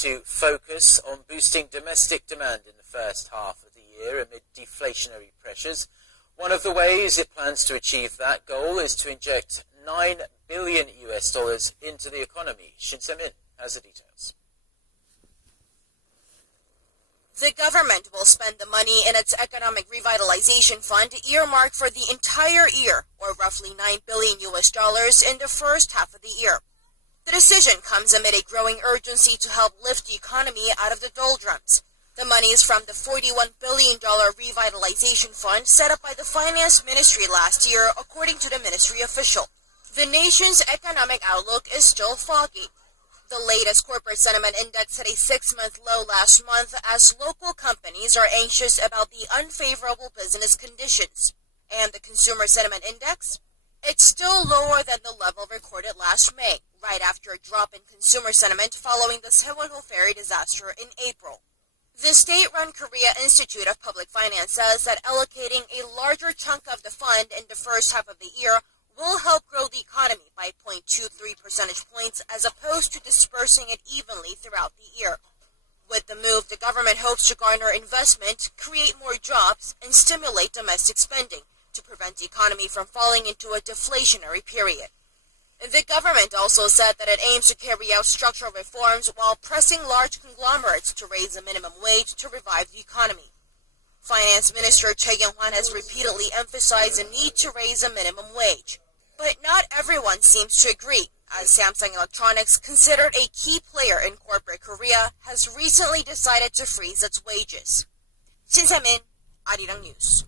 to focus on boosting domestic demand in the first half of the year amid deflationary pressures. One of the ways it plans to achieve that goal is to inject $9 billion into the economy. Shin Se-min has the details. The government will spend the money in its Economic Revitalization Fund earmarked for the entire year, or roughly $9 billion in the first half of the year. The decision comes amid a growing urgency to help lift the economy out of the doldrums. The money is from the $41 billion revitalization fund set up by the Finance Ministry last year, according to the ministry official. The nation's economic outlook is still foggy. The latest corporate sentiment index hit a 6-month low last month as local companies are anxious about the unfavorable business conditions. And the consumer sentiment index? It's still lower than the level recorded last May, right after a drop in consumer sentiment following the Sewol-ho ferry disaster in April. The state-run Korea Institute of Public Finance says that allocating a larger chunk of the fund in the first half of the year will help grow the economy by 0.23 percentage points as opposed to dispersing it evenly throughout the year. With the move, the government hopes to garner investment, create more jobs, and stimulate domestic spending to prevent the economy from falling into a deflationary period. The government also said that it aims to carry out structural reforms while pressing large conglomerates to raise the minimum wage to revive the economy. Finance Minister Choi Kyung-hwan has repeatedly emphasized the need to raise a minimum wage. But not everyone seems to agree, as Samsung Electronics, considered a key player in corporate Korea, has recently decided to freeze its wages. Shin Se-min, Arirang News.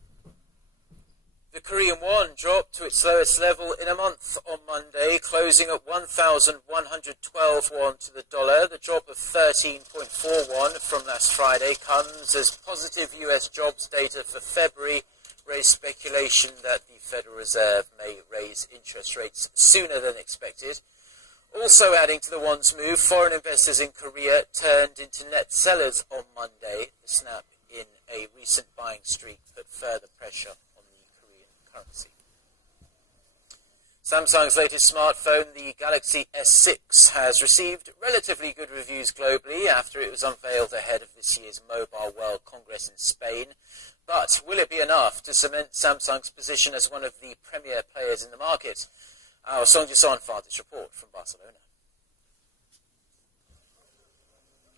The Korean won dropped to its lowest level in a month on Monday, closing at 1,112 won to the dollar. The drop of 13.4 won from last Friday comes as positive U.S. jobs data for February raised speculation that the Federal Reserve may raise interest rates sooner than expected. Also adding to the won's move, foreign investors in Korea turned into net sellers on Monday. The snap in a recent buying streak put further pressure currency. Samsung's latest smartphone, the Galaxy S6, has received relatively good reviews globally after it was unveiled ahead of this year's Mobile World Congress in Spain. But will it be enough to cement Samsung's position as one of the premier players in the market? Our Song Ji-son filed this report from Barcelona.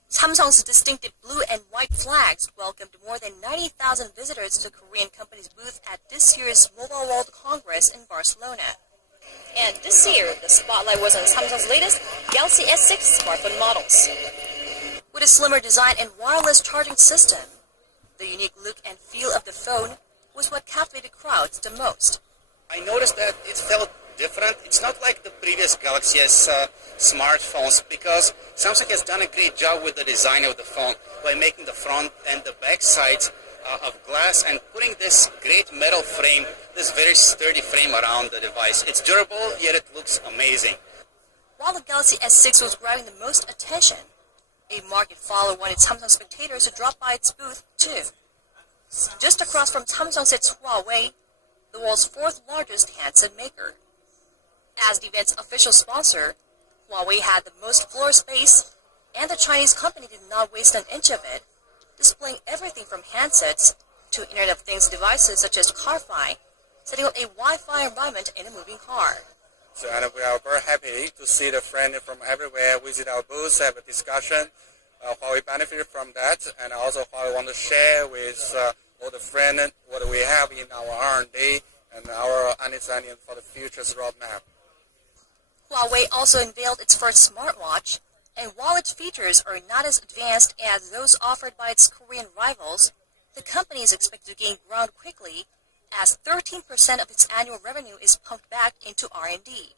Samsung's distinctive blue and white flags welcomed more than 90,000 visitors to the Korean company's booth at this year's Mobile World Congress in Barcelona. And this year, the spotlight was on Samsung's latest Galaxy S6 smartphone models. With a slimmer design and wireless charging system, the unique look and feel of the phone was what captivated crowds the most. I noticed that it felt different. It's not like the previous Galaxy S smartphones because Samsung has done a great job with the design of the phone by making the front and the back sides of glass and putting this great metal frame, this very sturdy frame around the device. It's durable, yet it looks amazing. While the Galaxy S6 was grabbing the most attention, a market follower wanted Samsung spectators to drop by its booth too. Just across from Samsung sits Huawei, the world's fourth largest handset maker. As the event's official sponsor, Huawei had the most floor space, and the Chinese company did not waste an inch of it, displaying everything from handsets to Internet of Things devices such as CarFi, setting up a Wi-Fi environment in a moving car. So, and we are very happy to see the friends from everywhere visit our booth, have a discussion, how we benefit from that, and also how we want to share with all the friends what we have in our R&D and our understanding for the future's roadmap. Huawei also unveiled its first smartwatch, and while its features are not as advanced as those offered by its Korean rivals, the company is expected to gain ground quickly as 13% of its annual revenue is pumped back into R&D.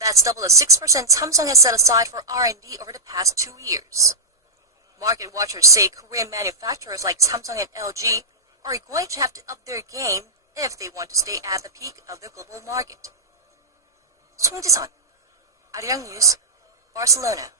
That's double the 6% Samsung has set aside for R&D over the past 2 years. Market watchers say Korean manufacturers like Samsung and LG are going to have to up their game if they want to stay at the peak of the global market. Song Ji-son, Arirang News, Barcelona.